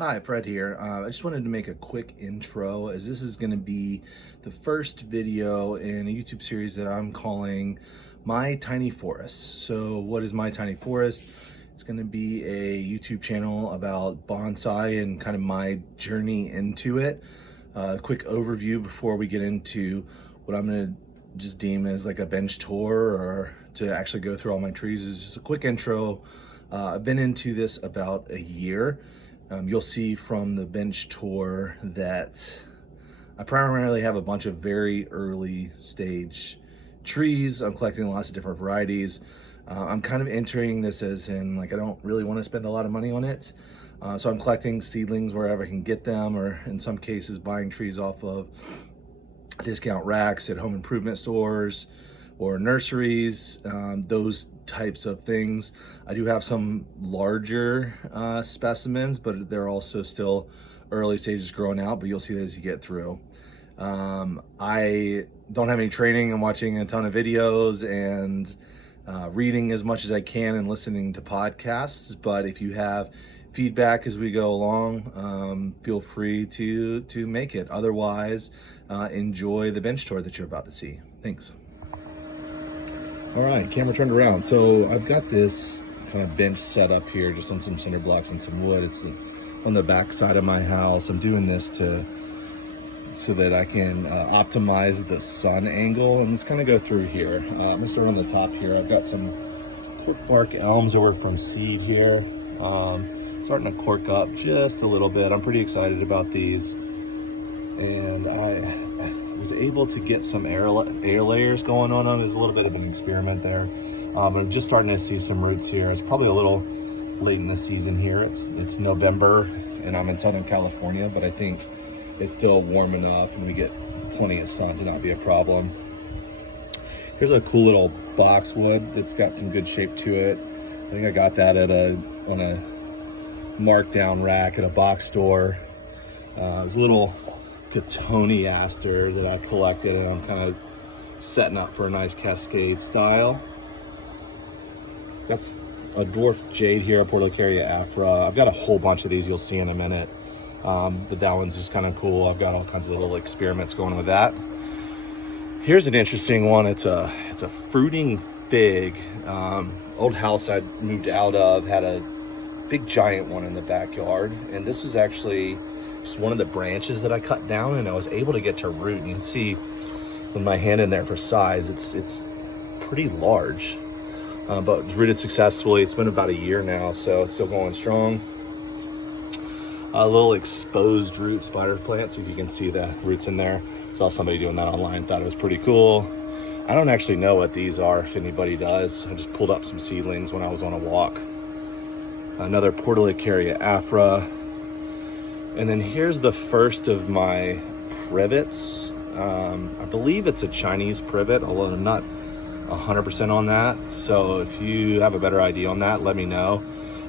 Hi, Fred here. I just wanted to make a quick intro as this is going to be the first video in a YouTube series that I'm calling My Tiny Forest. So what is My Tiny Forest? It's going to be a YouTube channel about bonsai and kind of my journey into it. A quick overview before we get into what I'm going to just deem as like a bench tour or to actually go through all my trees is just a quick intro. I've been into this about a year. You'll see from the bench tour that I primarily have a bunch of very early stage trees. I'm collecting lots of different varieties. I'm kind of entering this as in like I don't really want to spend a lot of money on it. So I'm collecting seedlings wherever I can get them, or in some cases buying trees off of discount racks at home improvement stores or nurseries, those types of things. I do have some larger specimens, but they're also still early stages growing out, but you'll see that as you get through. I don't have any training. I'm watching a ton of videos and reading as much as I can and listening to podcasts, but if you have feedback as we go along, feel free to make it. Otherwise, enjoy the bench tour that you're about to see. Thanks. All right, camera turned around. So I've got this kind of bench set up here just on some cinder blocks and some wood. It's on the back side of my house. I'm doing this so that I can optimize the sun angle, and let's kind of go through here. I'm gonna start on the top here. I've got some cork bark elms over from seed here. Starting to cork up just a little bit. I'm pretty excited about these, and I was able to get some air layers going on them. There's a little bit of an experiment there. I'm just starting to see some roots here. It's probably a little late in the season here. It's November and I'm in Southern California, but I think it's still warm enough and we get plenty of sun to not be a problem. Here's a cool little boxwood that's got some good shape to it. I think I got that on a markdown rack at a box store. There's a little Cotoneaster that I collected, and I'm kind of setting up for a nice cascade style. That's a dwarf jade here, a Portulacaria afra. I've got a whole bunch of these you'll see in a minute, but that one's just kind of cool. I've got all kinds of little experiments going with that. Here's an interesting one. It's a fruiting fig. Old house I moved out of had a big giant one in the backyard, and this was actually just one of the branches that I cut down, and I was able to get to root. And you can see with my hand in there for size, it's pretty large, but it's rooted successfully. It's been about a year now, so it's still going strong. A little exposed root spider plant, so you can see the roots in there. Saw somebody doing that online, thought it was pretty cool. I don't actually know what these are, if anybody does. I just pulled up some seedlings when I was on a walk. Another Portulacaria afra. And then here's the first of my privets. I believe it's a Chinese privet, although I'm not 100% on that. So if you have a better idea on that, let me know.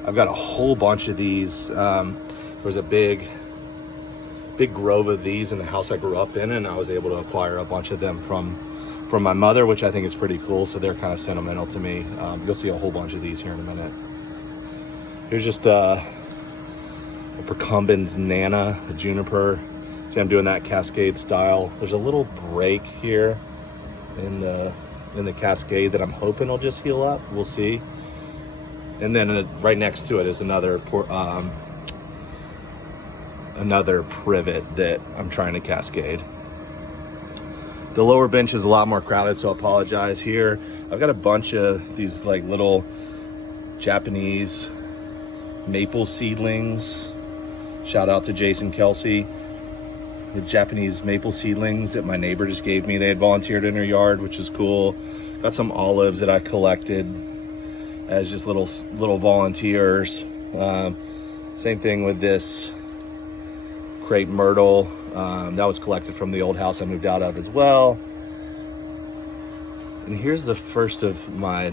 I've got a whole bunch of these. There's a big grove of these in the house I grew up in, and I was able to acquire a bunch of them from my mother, which I think is pretty cool. So they're kind of sentimental to me. You'll see a whole bunch of these here in a minute. Here's just a Procumbens Nana, a juniper. See, I'm doing that cascade style. There's a little break here in the cascade that I'm hoping will just heal up. We'll see. And then right next to it is another privet that I'm trying to cascade. The lower bench is a lot more crowded, so I apologize here. I've got a bunch of these like little Japanese maple seedlings. Shout out to Jason Kelsey. The Japanese maple seedlings that my neighbor just gave me. They had volunteered in her yard, which is cool. Got some olives that I collected as just little volunteers. Same thing with this crepe myrtle. That was collected from the old house I moved out of as well. And here's the first of my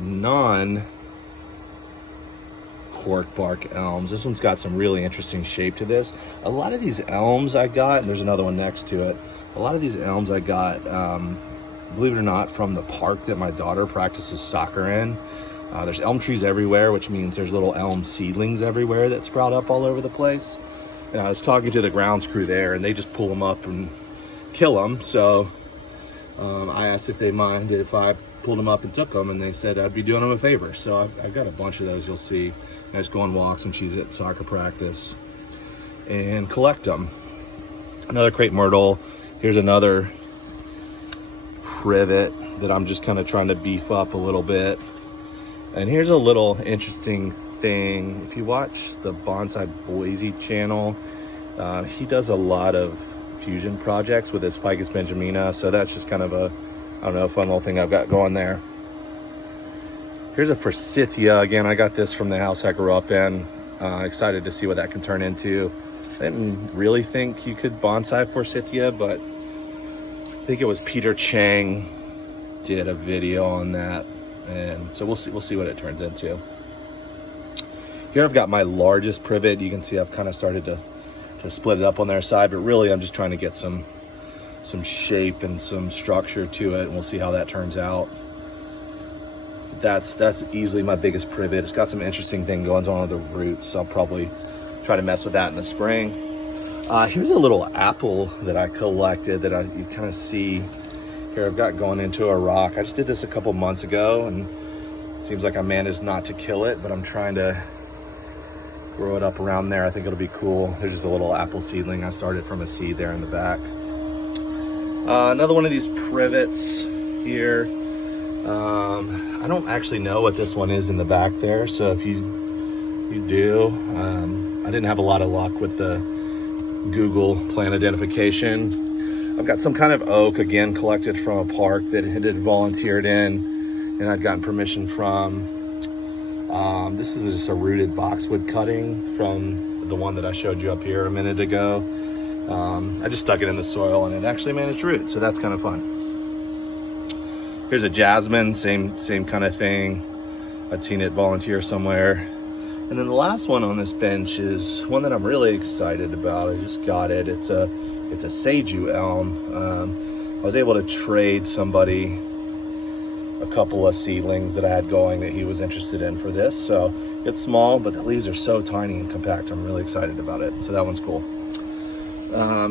cork bark elms. This one's got some really interesting shape to this. A lot of these elms I got, and there's another one next to it. A lot of these elms I got, believe it or not, from the park that my daughter practices soccer in. There's elm trees everywhere, which means there's little elm seedlings everywhere that sprout up all over the place. And I was talking to the grounds crew there, and they just pull them up and kill them. So I asked if they minded if I pulled them up and took them, and they said I'd be doing them a favor. So I've got a bunch of those, you'll see. I just go on walks when she's at soccer practice and collect them. Another crepe myrtle. Here's another privet that I'm just kind of trying to beef up a little bit. And here's a little interesting thing. If you watch the Bonsai Boise channel, he does a lot of fusion projects with his Ficus benjamina. So that's just kind of a, I don't know, fun little thing I've got going there. Here's a forsythia. Again, I got this from the house I grew up in. Excited to see what that can turn into. I didn't really think you could bonsai forsythia, but I think it was Peter Chang did a video on that, and so we'll see what it turns into. Here I've got my largest privet. You can see I've kind of started to split it up on their side, but really I'm just trying to get some shape and some structure to it, and we'll see how that turns out. That's easily my biggest privet. It's got some interesting thing going on with the roots, so I'll probably try to mess with that in the spring. Here's a little apple that I collected that you kind of see here. I've got going into a rock. I just did this a couple months ago, and it seems like I managed not to kill it, but I'm trying to grow it up around there. I think it'll be cool. There's just a little apple seedling I started from a seed there in the back. Another one of these privets here. I don't actually know what this one is in the back there, so if you do, I didn't have a lot of luck with the Google plant identification. I've got some kind of oak, again, collected from a park that it had volunteered in, and I'd gotten permission from. This is just a rooted boxwood cutting from the one that I showed you up here a minute ago. I just stuck it in the soil, and it actually managed to root, so that's kind of fun. Here's a jasmine, same kind of thing. I'd seen it volunteer somewhere. And then the last one on this bench is one that I'm really excited about. I just got it. It's a seiju elm. I was able to trade somebody a couple of seedlings that I had going that he was interested in for this. So it's small, but the leaves are so tiny and compact. I'm really excited about it. So that one's cool.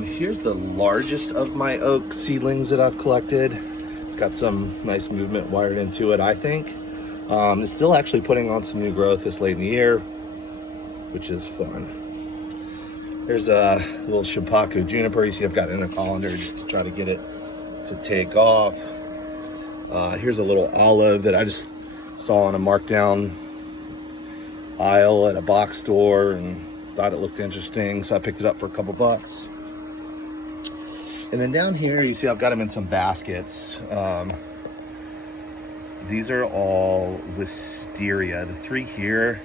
Here's the largest of my oak seedlings that I've collected. It's got some nice movement wired into it, I think. It's still actually putting on some new growth this late in the year, which is fun. There's a little Shimpaku juniper. You see I've got in a colander just to try to get it to take off. Here's a little olive that I just saw on a markdown aisle at a box store and thought it looked interesting, so I picked it up for a couple bucks. And then down here, you see I've got them in some baskets. These are all wisteria. The three here,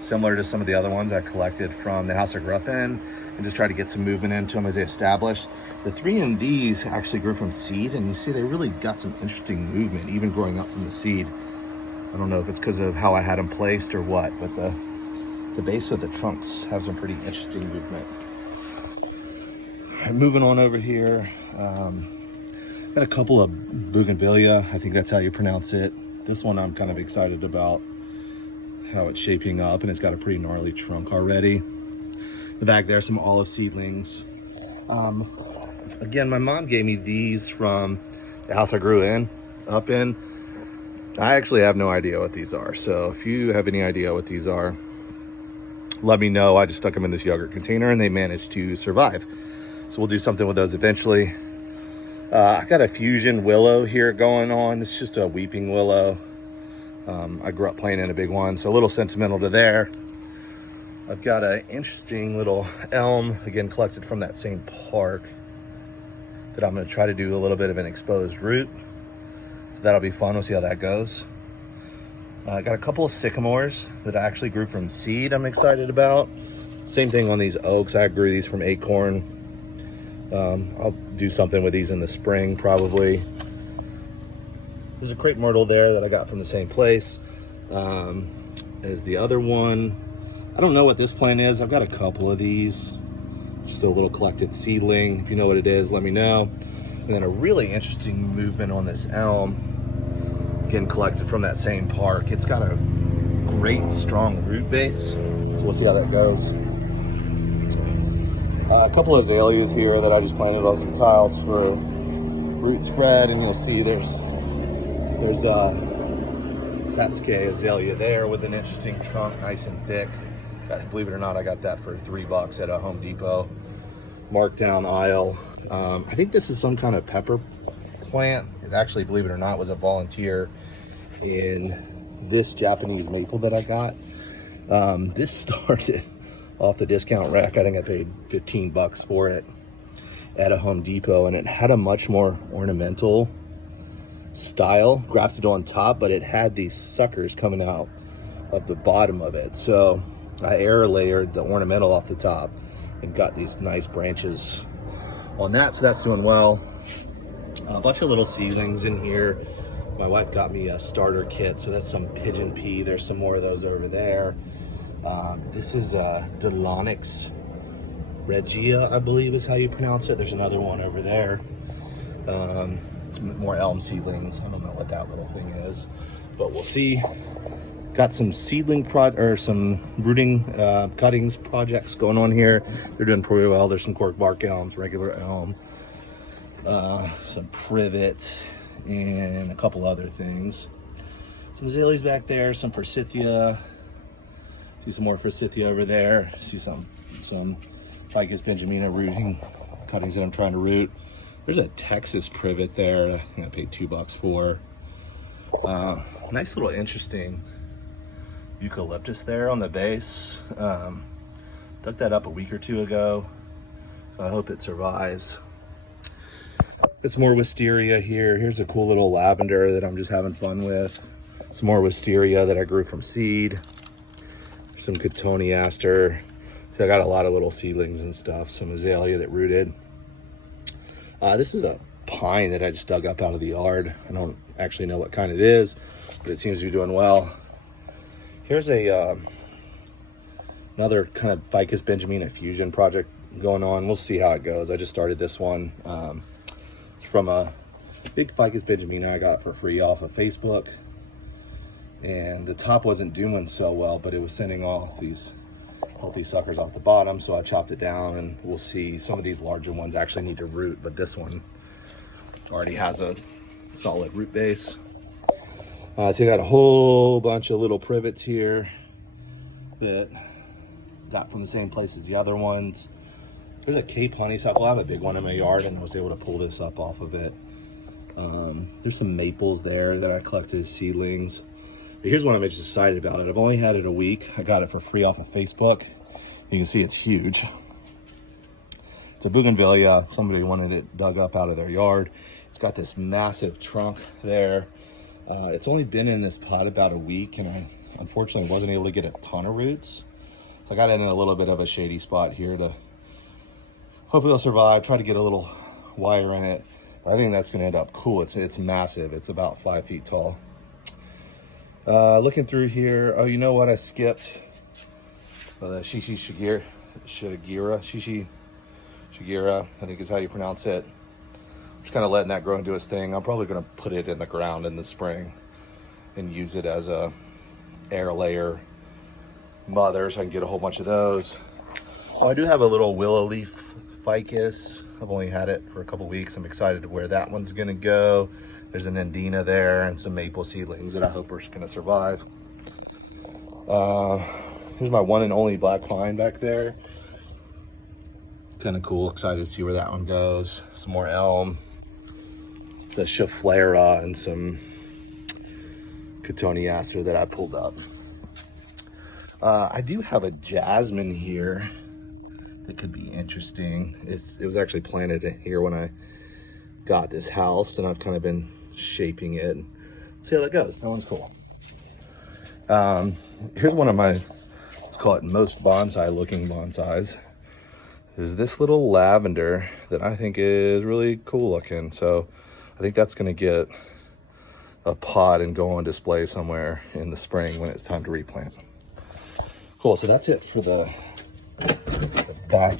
similar to some of the other ones I collected from the house I grew up in, and just try to get some movement into them as they establish. The three in these actually grew from seed, and you see they really got some interesting movement, even growing up from the seed. I don't know if it's because of how I had them placed or what, but the base of the trunks have some pretty interesting movement. Moving on over here, got a couple of bougainvillea. I think that's how you pronounce it. This one I'm kind of excited about how it's shaping up, and it's got a pretty gnarly trunk already. The back there, some olive seedlings. Again, my mom gave me these from the house I grew up in. I actually have no idea what these are, so if you have any idea what these are, let me know. I just stuck them in this yogurt container, and they managed to survive. So we'll do something with those eventually. I got a fusion willow here going on. It's just a weeping willow. I grew up playing in a big one, so a little sentimental to there. I've got an interesting little elm, again, collected from that same park, that I'm gonna try to do a little bit of an exposed root. So that'll be fun, we'll see how that goes. I got a couple of sycamores that I actually grew from seed I'm excited about. Same thing on these oaks, I grew these from acorn. I'll do something with these in the spring, probably. There's a crepe myrtle there that I got from the same place as the other one. I don't know what this plant is. I've got a couple of these. Just a little collected seedling. If you know what it is, let me know. And then a really interesting movement on this elm, again, collected from that same park. It's got a great, strong root base. So we'll see how that goes. A couple of azaleas here that I just planted on some tiles for root spread, and you'll see there's Satsuki azalea there with an interesting trunk, nice and thick. Believe it or not, I got that for $3 at a Home Depot markdown aisle. I think this is some kind of pepper plant. It actually, believe it or not, was a volunteer in this Japanese maple that I got. This started off the discount rack. I think I paid $15 for it at a Home Depot, and it had a much more ornamental style grafted on top, but it had these suckers coming out of the bottom of it. So I air layered the ornamental off the top and got these nice branches on that, so that's doing well. A bunch of little seedlings in here. My wife got me a starter kit, so that's some pigeon pea. There's some more of those over there. This is Delonix Regia, I believe is how you pronounce it. There's another one over there. More elm seedlings. I don't know what that little thing is, but we'll see. Got some seedling some rooting cuttings projects going on here. They're doing pretty well. There's some cork bark elms, regular elm, some privet, and a couple other things. Some azaleas back there, some forsythia. See some more forsythia over there. See some Ficus benjamina rooting cuttings that I'm trying to root. There's a Texas privet there. I paid $2 for. Nice little interesting eucalyptus there on the base. Dug that up a week or two ago, so I hope it survives. There's some more wisteria here. Here's a cool little lavender that I'm just having fun with. Some more wisteria that I grew from seed. Some cotoneaster. So I got a lot of little seedlings and stuff. Some azalea that rooted. This is a pine that I just dug up out of the yard. I don't actually know what kind it is, but it seems to be doing well. Here's a another kind of Ficus benjamina fusion project going on. We'll see how it goes. I just started this one. It's from a big Ficus benjamina I got for free off of Facebook. And the top wasn't doing so well, but it was sending off these healthy suckers off the bottom, so I chopped it down, and we'll see. Some of these larger ones actually need to root, but this one already has a solid root base. So you got a whole bunch of little privets here that got from the same place as the other ones. There's a Cape honeysuckle. I have a big one in my yard, and I was able to pull this up off of it. There's some maples there that I collected as seedlings. But here's what I'm just excited about it. I've only had it a week. I got it for free off of Facebook. You can see it's huge. It's a bougainvillea. Somebody wanted it dug up out of their yard. It's got this massive trunk there. It's only been in this pot about a week, and I unfortunately wasn't able to get a ton of roots. So I got it in a little bit of a shady spot here to hopefully it'll survive. Try to get a little wire in it. I think that's gonna end up cool. It's massive. It's about 5 feet tall. Looking through here, oh, you know what? I skipped the Shishi Shigira, I think is how you pronounce it. Just kind of letting that grow and do its thing. I'm probably going to put it in the ground in the spring and use it as a air layer mother, so I can get a whole bunch of those. Oh, I do have a little willow leaf ficus. I've only had it for a couple weeks. I'm excited to where that one's going to go. There's an andina there and some maple seedlings that I hope are going to survive. Here's my one and only black pine back there. Kind of cool. Excited to see where that one goes. Some more elm. The Schefflera and some cotoneaster that I pulled up. I do have a jasmine here that could be interesting. It was actually planted here when I got this house, and I've kind of been shaping it. See how that goes. That one's cool. Here's one of my, let's call it most bonsai looking bonsais. Is this little lavender that I think is really cool looking. So I think that's gonna get a pot and go on display somewhere in the spring when it's time to replant. Cool, so that's it for the back.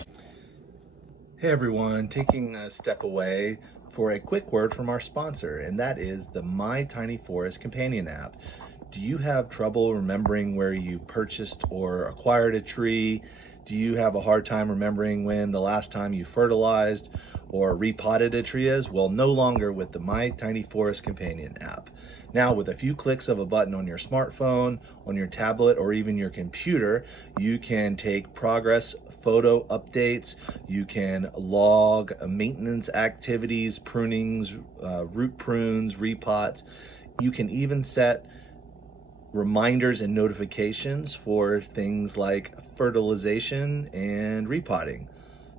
Hey everyone, taking a step away for a quick word from our sponsor, and that is the My Tiny Forest companion app. Do you have trouble remembering where you purchased or acquired a tree? Do you have a hard time remembering when the last time you fertilized or repotted a tree is? Well, no longer with the My Tiny Forest Companion app. Now, with a few clicks of a button on your smartphone, on your tablet, or even your computer, you can take progress photo updates, you can log maintenance activities, prunings, root prunes, repots. You can even set reminders and notifications for things like fertilization and repotting.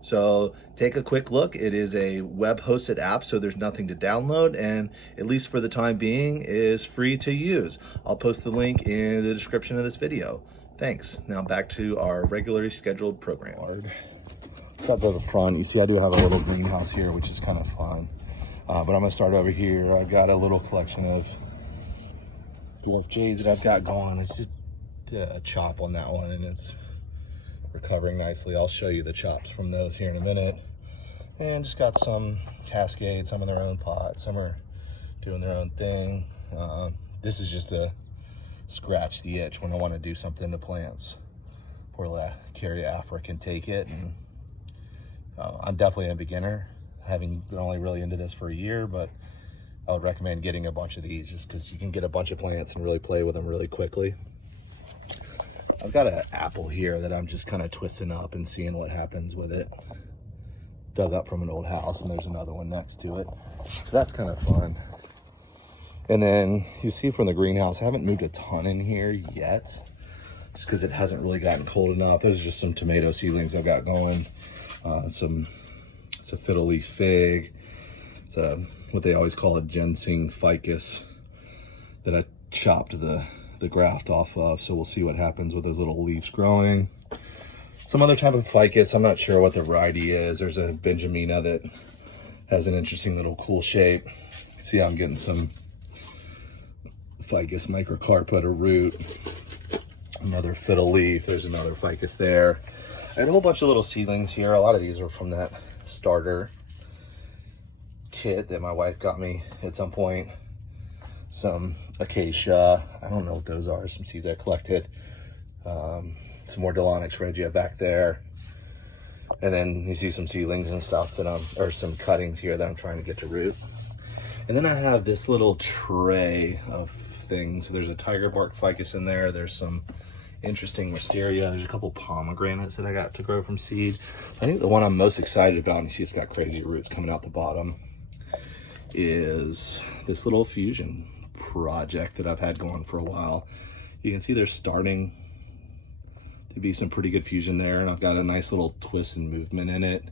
So take a quick look. It is a web hosted app, so there's nothing to download, and at least for the time being is free to use. I'll post the link in the description of this video. Thanks. Now back to our regularly scheduled program. Up to the front, you see I do have a little greenhouse here, which is kind of fun. But I'm gonna start over here. I've got a little collection of dwarf jades that I've got going. It's just a chop on that one, and it's recovering nicely. I'll show you the chops from those here in a minute. And just got some cascades, some in their own pots, some are doing their own thing. This is just to scratch the itch when I want to do something to plants. Poor Caryophyra can take it, and I'm definitely a beginner, having been only really into this for a year, but I would recommend getting a bunch of these just because you can get a bunch of plants and really play with them really quickly. I've got an apple here that I'm just kind of twisting up and seeing what happens with it. Dug up from an old house, and there's another one next to it. So that's kind of fun. And then you see from the greenhouse, I haven't moved a ton in here yet, just because it hasn't really gotten cold enough. Those are just some tomato seedlings I've got going. It's a fiddle leaf fig. It's what they always call a ginseng ficus that I chopped the graft off of, so we'll see what happens with those little leaves growing. Some other type of ficus, I'm not sure what the variety is. There's a Benjamina that has an interesting little cool shape. See how I'm getting some ficus microcarpa to root. Another fiddle leaf, there's another ficus there. I had a whole bunch of little seedlings here. A lot of these are from that starter kit that my wife got me at some point. Some acacia, I don't know what those are, some seeds I collected. Some more Delonix regia back there. And then you see some seedlings and stuff that or some cuttings here that I'm trying to get to root. And then I have this little tray of things. So there's a tiger bark ficus in there. There's some interesting wisteria. There's a couple pomegranates that I got to grow from seeds. I think the one I'm most excited about, and you see it's got crazy roots coming out the bottom, is this little fusion project that I've had going for a while. You can see there's starting to be some pretty good fusion there, and I've got a nice little twist and movement in it.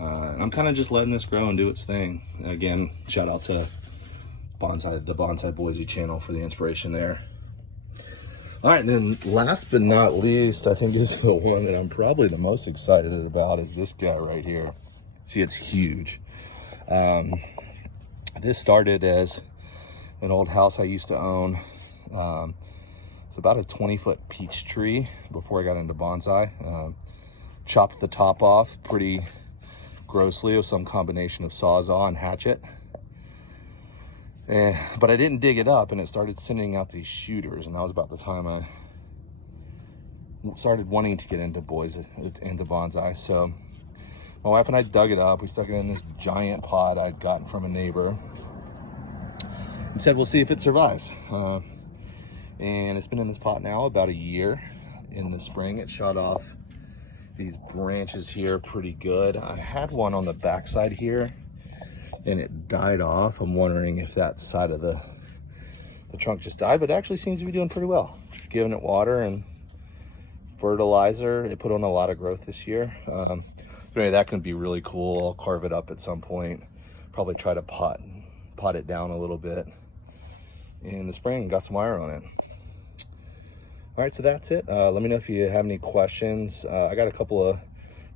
I'm kind of just letting this grow and do its thing. Again, shout out to Bonsai, the Bonsai Boise channel for the inspiration there. All right, and then last but not least, I think is the one that I'm probably the most excited about, is this guy right here. See, it's huge. This started as an old house I used to own. It's about a 20-foot peach tree before I got into bonsai. Chopped the top off pretty grossly with some combination of sawzall and hatchet. But I didn't dig it up, and it started sending out these shooters, and that was about the time I started wanting to get into bonsai. So my wife and I dug it up. We stuck it in this giant pot I'd gotten from a neighbor and said, we'll see if it survives. And it's been in this pot now about a year. In the spring, it shot off these branches here pretty good. I had one on the backside here, and it died off. I'm wondering if that side of the trunk just died, but it actually seems to be doing pretty well. Giving it water and fertilizer. It put on a lot of growth this year. So anyway, that can be really cool. I'll carve it up at some point. Probably try to pot it down a little bit in the spring. Got some wire on it. All right, so that's it. Let me know if you have any questions. I got a couple of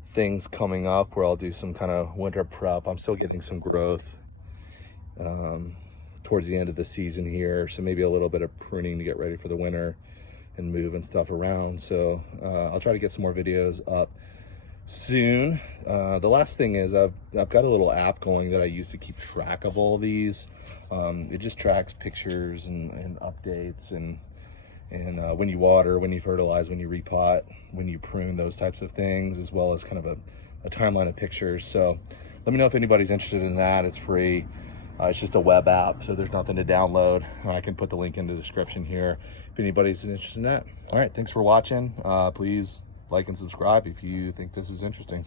things coming up where I'll do some kind of winter prep. I'm still getting some growth towards the end of the season here, so maybe a little bit of pruning to get ready for the winter and moving stuff around. So I'll try to get some more videos up soon. The last thing is I've got a little app going that I use to keep track of all these. It just tracks pictures and updates and and when you water, when you fertilize, when you repot, when you prune, those types of things, as well as kind of a timeline of pictures. So let me know if anybody's interested in that. It's free. It's just a web app, so there's nothing to download. I can put the link in the description here if anybody's interested in that. All right, thanks for watching. Please like and subscribe if you think this is interesting.